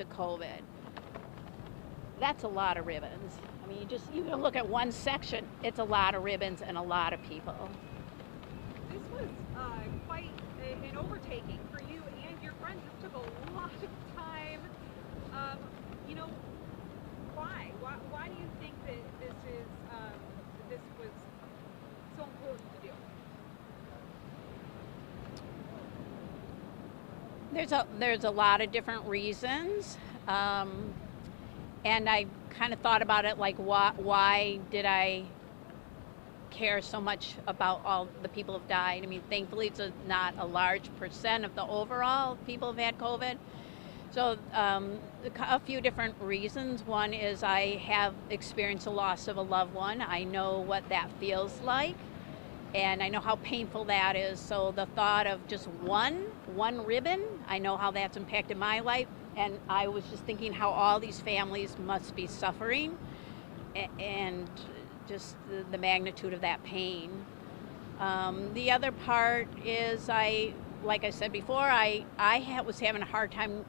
to COVID. That's a lot of ribbons. I mean, you can look at one section, it's a lot of ribbons and a lot of people. This was quite an overtaking for you and your friends. This took a lot of time. You know, why? Why do you think that this was so important to do? There's a lot of different reasons, and I kind of thought about it like, why did I care so much about all the people who've died? I mean, thankfully it's not a large percent of the overall people have had COVID. So a few different reasons. One is I have experienced the loss of a loved one. I know what that feels like, and I know how painful that is. So the thought of just one ribbon, I know how that's impacted my life. And I was just thinking how all these families must be suffering, and just the magnitude of that pain. The other part is like I said before, I was having a hard time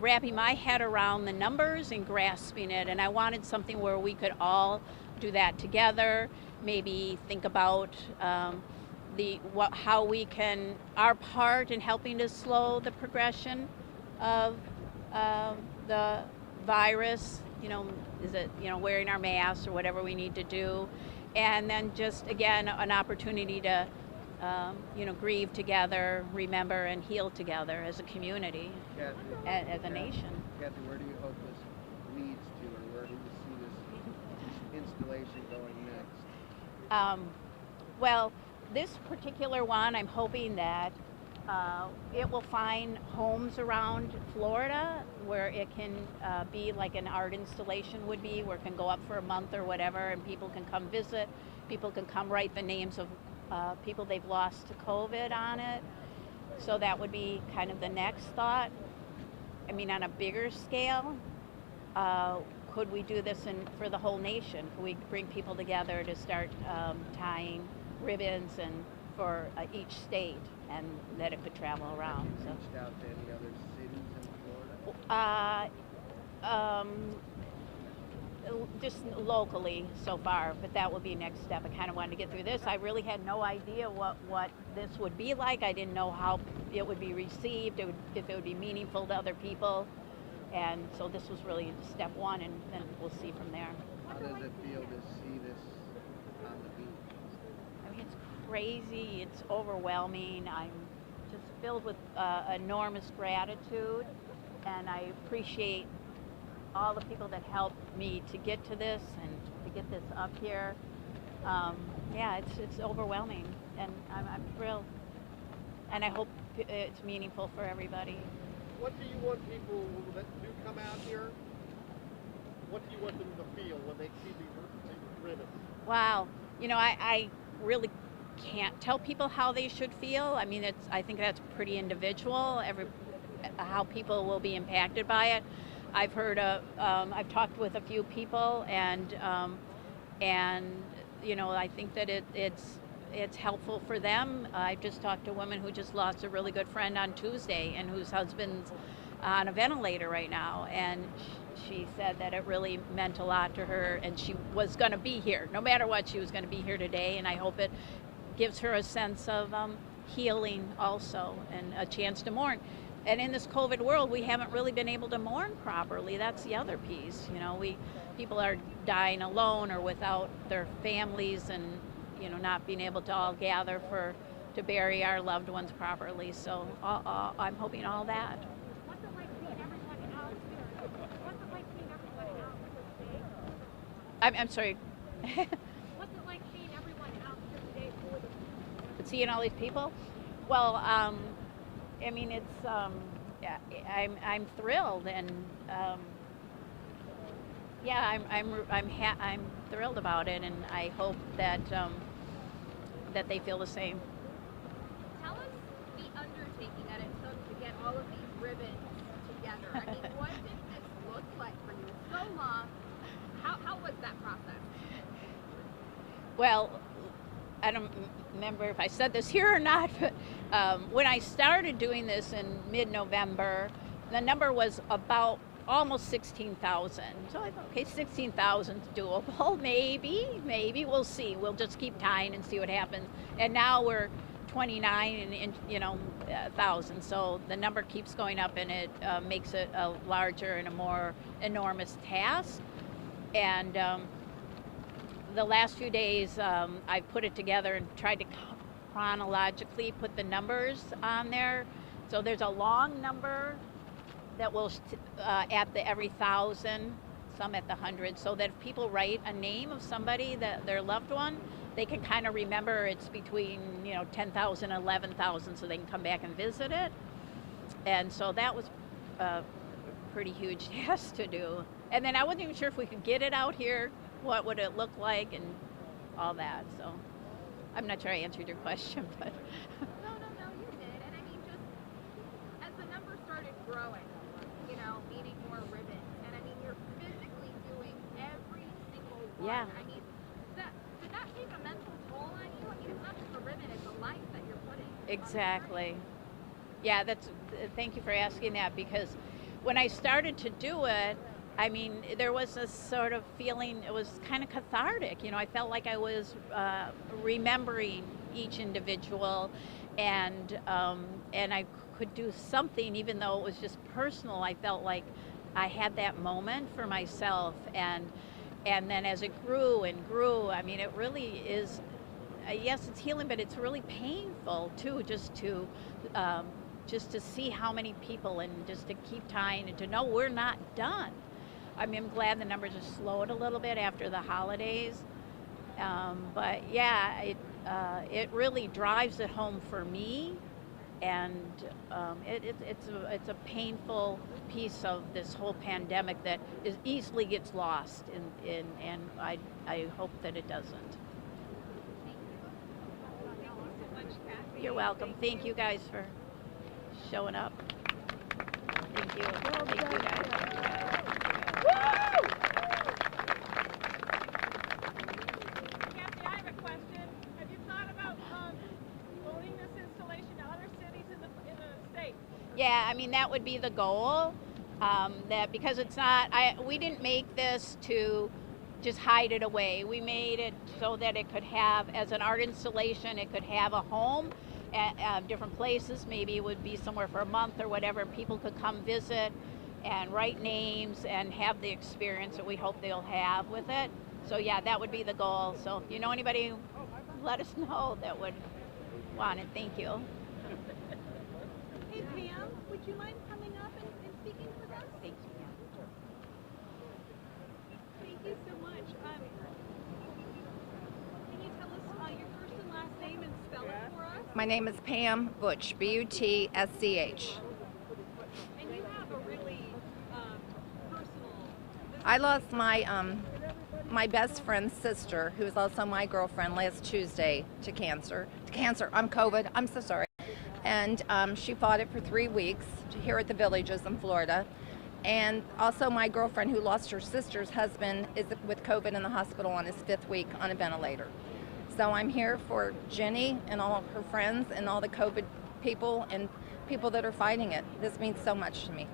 wrapping my head around the numbers and grasping it, and I wanted something where we could all do that together. Maybe think about how we can our part in helping to slow the progression of the virus. You know, is it wearing our masks or whatever we need to do, and then just again an opportunity to grieve together, remember, and heal together as a community, as a nation. Kathy, where do you hope this leads to, or where do you see this installation going next? Well, this particular one, I'm hoping that it will find homes around Florida where it can be like an art installation would be, where it can go up for a month or whatever, and people can come visit. People can come write the names of people they've lost to COVID on it. So that would be kind of the next thought. I mean, on a bigger scale, could we do this for the whole nation? Could we bring people together to start tying ribbons and for each state, and that it could travel around? Have you reached out to any other cities in Florida? Just locally so far, but that will be next step. I kind of wanted to get through this. I really had no idea what this would be like. I didn't know how it would be received, if it would be meaningful to other people. And so this was really step one, and then we'll see from there. How does it feel to see this on the beach? I mean, it's crazy. It's overwhelming. I'm just filled with enormous gratitude, and I appreciate all the people that helped me to get to this and to get this up here. Yeah, it's overwhelming, and I'm thrilled, and I hope it's meaningful for everybody. What do you want people that do come out here, what do you want them to feel when they see these ribbons? Wow. I really can't tell people how they should feel. I mean, I think that's pretty individual, how people will be impacted by it. I've heard I've talked with a few people, and I think that it's helpful for them. I just talked to a woman who just lost a really good friend on Tuesday, and whose husband's on a ventilator right now, and she said that it really meant a lot to her, and she was going to be here no matter what. She was going to be here today, and I hope it gives her a sense of healing also, and a chance to mourn. And in this COVID world, we haven't really been able to mourn properly. That's the other piece. People are dying alone or without their families, and not being able to all gather to bury our loved ones properly. So I'm hoping all that. What's it like seeing everyone out here? What's it like seeing everyone out here today? I'm sorry. What's it like seeing everyone out here today for the Seeing all these people? Well, I mean, it's I'm thrilled, and yeah, I'm thrilled about it, and I hope that that they feel the same. Tell us the undertaking that it took to get all of these ribbons together. I mean, what did this look like for you? So long. How was that process? Well, I don't remember if I said this here or not, but when I started doing this in mid-November, the number was about almost 16,000. So I thought, okay, 16,000 is doable. Maybe we'll see. We'll just keep tying and see what happens. And now we're 29 and thousand. So the number keeps going up, and it makes it a larger and a more enormous task. And the last few days, I put it together and tried to chronologically put the numbers on there. So there's a long number that will at the every 1,000, some at the 100, so that if people write a name of somebody, that their loved one, they can kind of remember it's between 10,000 and 11,000, so they can come back and visit it. And so that was a pretty huge task to do. And then I wasn't even sure if we could get it out here, what would it look like, and all that. So I'm not sure I answered your question, but No, you did. And I mean, just as the number started growing, meaning more ribbons, and I mean, you're physically doing every single one. Yeah. I mean, did that take a mental toll on you? I mean, it's not just a ribbon, it's a life that you're putting. exactly. Yeah, thank you for asking that, because when I started to do it, I mean, there was this sort of feeling, it was kind of cathartic. I felt like I was remembering each individual, and I could do something, even though it was just personal. I felt like I had that moment for myself, and then as it grew and grew, I mean, it really is, yes, it's healing, but it's really painful too, just to see how many people, and just to keep tying, and to know we're not done. I mean, I'm glad the numbers are slowed a little bit after the holidays, but yeah, it really drives it home for me, and it's a painful piece of this whole pandemic that easily gets lost, and I hope that it doesn't. You're welcome. Thank you guys for showing up. Thank you. Thank you guys. Kathy, I have a question. Have you thought about loaning this installation to other cities in the state? Yeah, I mean, that would be the goal. That because it's not, we didn't make this to just hide it away. We made it so that it could have, as an art installation, it could have a home at different places. Maybe it would be somewhere for a month or whatever. People could come visit and write names and have the experience that we hope they'll have with it. So yeah, that would be the goal. So if you know anybody, let us know that would want it. Thank you. Hey Pam, would you mind coming up and speaking with us? Thank you. Thank you so much. Can you tell us your first and last name and spell it for us? My name is Pam Butch, B-U-T-S-C-H. And you have a really personal. I lost my best friend's sister, who is also my girlfriend, last Tuesday to cancer. I'm COVID. I'm so sorry. And she fought it for 3 weeks here at the Villages in Florida. And also my girlfriend, who lost her sister's husband, is with COVID in the hospital on his 5th week on a ventilator. So I'm here for Jenny and all of her friends and all the COVID people and people that are fighting it. This means so much to me.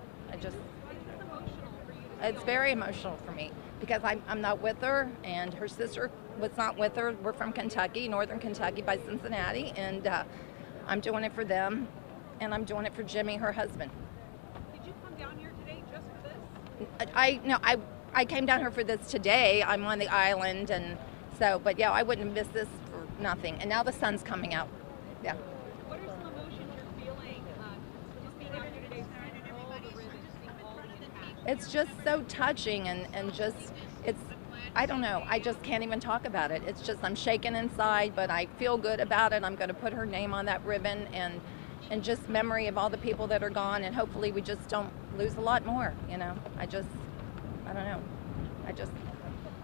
It's very emotional for me, because I'm not with her, and her sister was not with her. We're from Kentucky, northern Kentucky by Cincinnati, and I'm doing it for them, and I'm doing it for Jimmy, her husband. Did you come down here today just for this? I came down here for this today. I'm on the island, and so, but yeah, I wouldn't miss this for nothing. And now the sun's coming out. Yeah. What are some emotions you're feeling just being out here today, seeing all the ribbons, seeing all the impact? It's just so touching, and just, it's, I don't know, I just can't even talk about it. It's just, I'm shaking inside, but I feel good about it. I'm going to put her name on that ribbon, and just memory of all the people that are gone, and hopefully we just don't lose a lot more, I don't know. I just,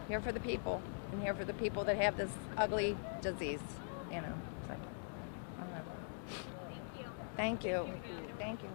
here for the people, and here for the people that have this ugly disease, so, I don't know. Thank you. Thank you. Thank you.